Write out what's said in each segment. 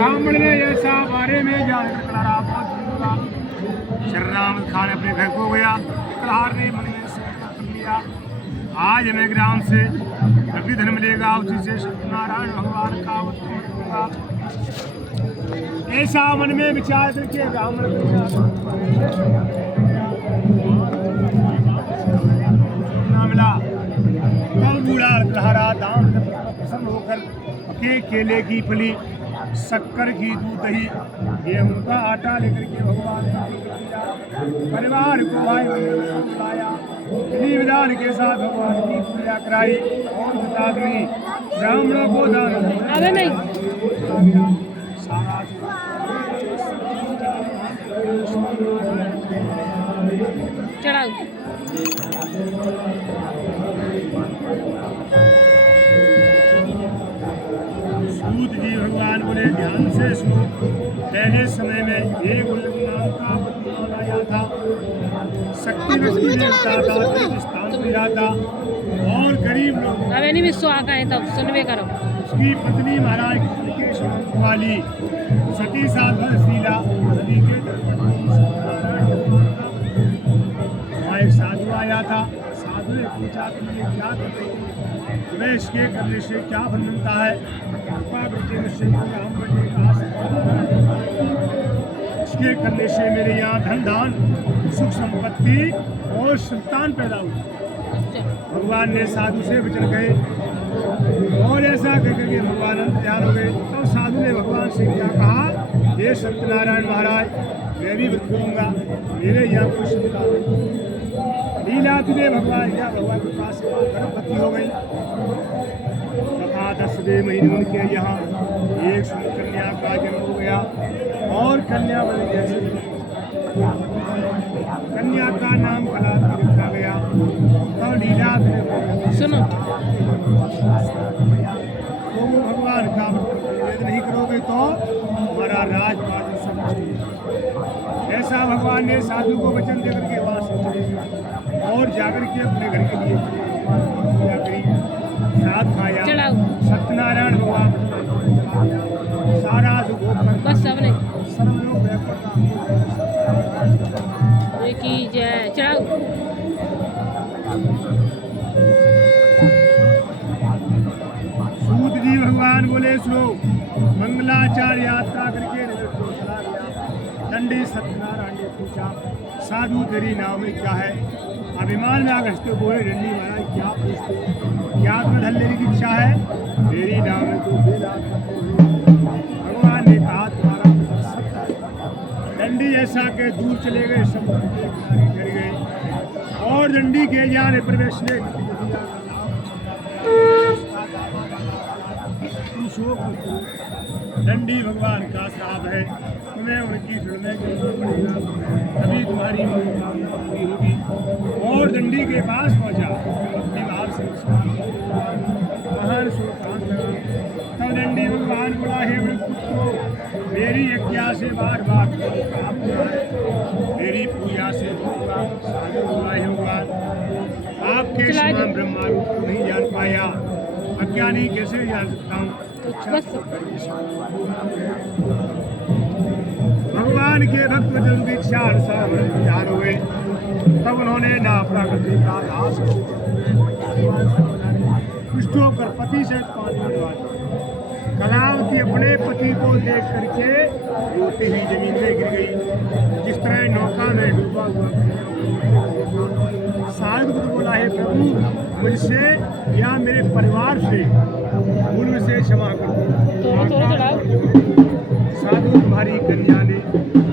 ब्राह्मण ने ऐसा बारे में जानकर कलहार श्री राम खान अपने घर को गया। कलहार ने मन में सोच कर लिया, आज हमें ग्राम से कभी धन मिलेगा, उसी से सत्यनारायण भगवान का अवतार होगा। ऐसा मन में विचार करके ब्राह्मण मिला। तब बूढ़ा कलहारा दाम प्रसन्न होकर पके केले की फली, शक्कर की दूध, दही, गेहूं का आटा लेकर के भगवान परिवार को भाई बुलाया। विधि विधान के साथ भगवान की पूजा कराई और बताग्नि ब्राह्मणों को दान नहीं चढ़ाओ। सूत जी भगवान बोले, ध्यान से सुनो। पहले समय में एक नाम का बदमाश आया था। शक्ति व्यक्ति देवता था, स्थान पे जाता और गरीब लोग अब नहीं विश्व आ गए तब सुनवे करो। उसकी पत्नी महाराज के वाली सती साधशीला नदी के एक साधु आया था। साधु ने पूछा कि ये क्या करते हैं, तुम्हें इसके करने से क्या फल मिलता है? इसके करने से मेरे यहाँ धन धान सुख संपत्ति और संतान पैदा हुई। भगवान ने साधु से वचन कहे और ऐसा करके भगवान तैयार हो गए। तो साधु ने भगवान से क्या कहा, हे सत्यनारायण महाराज, मैं भी व्रत करूँगा, मेरे यहाँ कोई संतान नहीं। लीला तुझे भगवान के पास गर्भवती हो गई तथा 10वें महीने उनके यहाँ एक कन्या का जन्म हो गया और कन्या बन जैसे कन्या का नाम कलावती रखा गया। और लीला सुनो, तो भगवान का निवेदन नहीं करोगे तो हमारा राजपाट सब। ऐसा भगवान ने साधु को वचन देकर के वहाँ से चले गए और जाकर के अपने घर के लिए पूजा करी, साथ खाया। सत्यनारायण भगवान सारा बस सब नहीं सब लोग की जय। चढ़ाओ। सूत जी भगवान बोले, सुनो। मंगलाचार यात्रा करके नगर को चला गया। दंडी सत्यनारायण ने पूछा, साधु तेरी नाम में क्या है? अभिमान में आगस्ते बोले, डंडी महाराज क्या पूछते, क्या तुम्हें धन लेने की इच्छा है? मेरी नाम में तो भगवान ने कहा, तुम्हारा सत्य। डंडी ऐसा के दूर चले गए, सब गिर गए और डंडी के जाने प्रवेश ने डंडी भगवान का श्राप है, तुम्हें उनकी शरण पड़ेगा, तभी तुम्हारी पूरी होगी। और डंडी के पास पहुंचा, अपने भाव से महान सुल्तान लगा। तब डंडी भगवान बोला, हे पुत्रो, मेरी यज्ञा से बार बार प्राप्त है, मेरी पूजा से होगा। साधु बोला, हे भगवान, आपके समान ब्रह्मा रूप को नहीं जान पाया, अज्ञानी कैसे जान सकता हूँ? भगवान के भक्त जन की इच्छा अनुसार तैयार हो गए। तब उन्होंने ना प्रकृति का दास पुष्ट होकर पति से कलावती अपने पति को देख करके रोती हुई जमीन में गिर गई, जिस तरह नौका में डूबा हुआ। साधु को बोला, है प्रभु, मुझसे या मेरे परिवार से भूल से क्षमा कर दो। साधु, तुम्हारी कन्या ने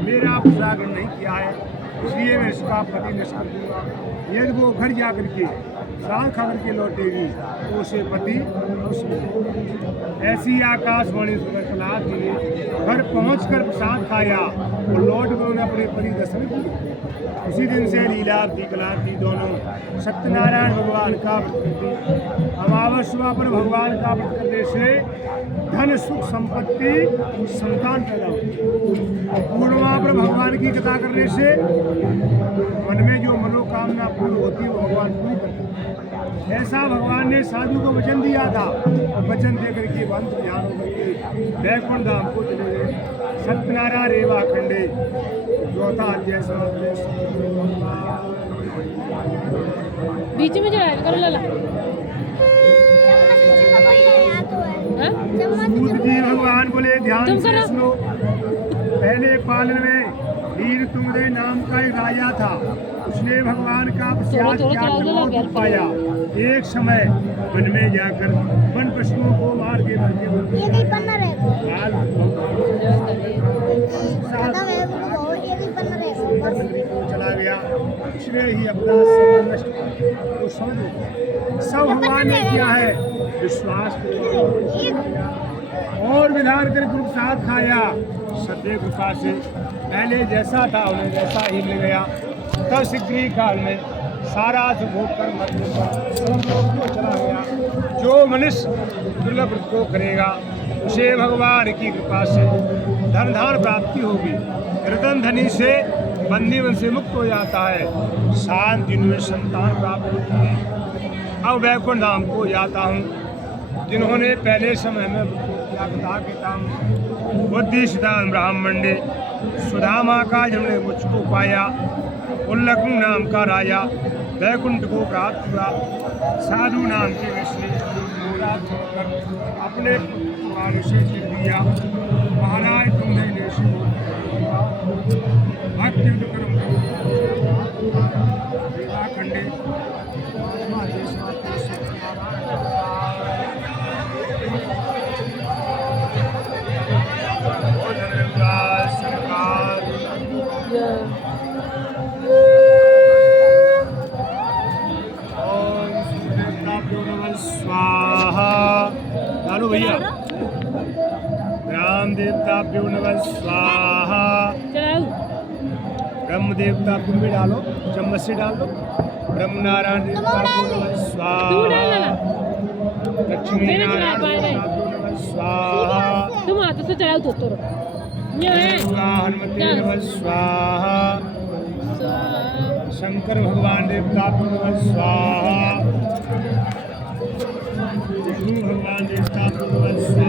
मेरा पुरागण नहीं किया है, इसलिए मैं इसका पति नष्ट कर दूंगा। यदि वो घर जा करके साल खा करके लौटेगी तो उसे पति ऐसी आकाशवाणी सुनकर कलाप जी ने घर पहुंचकर प्रसाद खाया और लौट कर उन्हें अपने पति दर्शन किए। उसी दिन से लीलावती कलावती दोनों सत्यनारायण भगवान का व्रत करती। अमावस्या पर भगवान का व्रत करने से धन सुख संपत्ति संतान पैदा होती है। पूर्णिमा पर भगवान की कथा करने से मन में जो मनोकामना पूर्ण होती है वो भगवान पूरी करते हैं। ऐसा भगवान ने साधु को वचन दिया था और वचन देकर के वंश ज्ञान हो गई। के वैकुंठ धाम को चले गए। सत्यनारायण रेवा खंडे चौथा अध्याय समाप्त। बीच में चढ़ाया करो लाला। हाँ? सूत जी भगवान बोले ध्यान तुम से करो। सुनो। पहले पालन में वीर तुंगदे नाम का एक राजा था। उसने भगवान का प्रसाद थोड़ा त्याग कर चलाओ, मौत चलाओ, को पाया। एक समय वन में जाकर वन पशुओं को मार के घर के ये कहीं पन्ना रहेगा बाल खत्म है वो ये कहीं पन्ना रहेगा बस नगरी को चला गया। इसने ही अपना सब नष्ट किया। तो समझ लो, सब भगवान ने किया है, विश्वास करो। और विधान कर गुरु प्रसाद खाया। सत्य कृपा से पहले जैसा था उन्हें वैसा ही मिल गया। तब शीघ्र काल में सारा सुख होकर मरने पर स्वर्गलोक को चला गया। जो मनुष्य दुर्लभ व्रत को करेगा उसे भगवान की कृपा से धन धान प्राप्ति होगी। रतन धनी से बंदीवन से मुक्त हो जाता है। शांत दिन में संतान प्राप्त होती है। अब वैकुंठ धाम को जाता हूँ। जिन्होंने पहले समय में कथा कहता हूँ। बुद्धि सिद्धांत ब्राह्मणे सुदामा का जिन्होंने मुझको पाया। उल्लखन नाम का राजा वैकुंठ को प्राप्त हुआ। साधु नाम के विष्णु अपने पुत्र से चिर दिया। महाराज तुमने भक्ति कर्म खंडे स्वाहा। डालो भैया। राम देवताभ्यो नमः स्वाहा। चढ़ाओ। ब्रह्म देवता तुम भी डालो, चम्मच से डाल दो। ब्रह्म नारायण देवताभ्यो नमः तू डाल स्वाहा। लाला। लक्ष्मी मैंने चढ़ा नारायण पाए नहीं। देवताभ्यो नमः स्वाहा। तुम हाथ से चढ़ाओ तो ये है। दुर्गा हनुमते नमः स्वाहा। शंकर भगवान देवताभ्यो नमः स्वाहा। विष्णु भगवान देवताभ्यो नमः स्वाहा।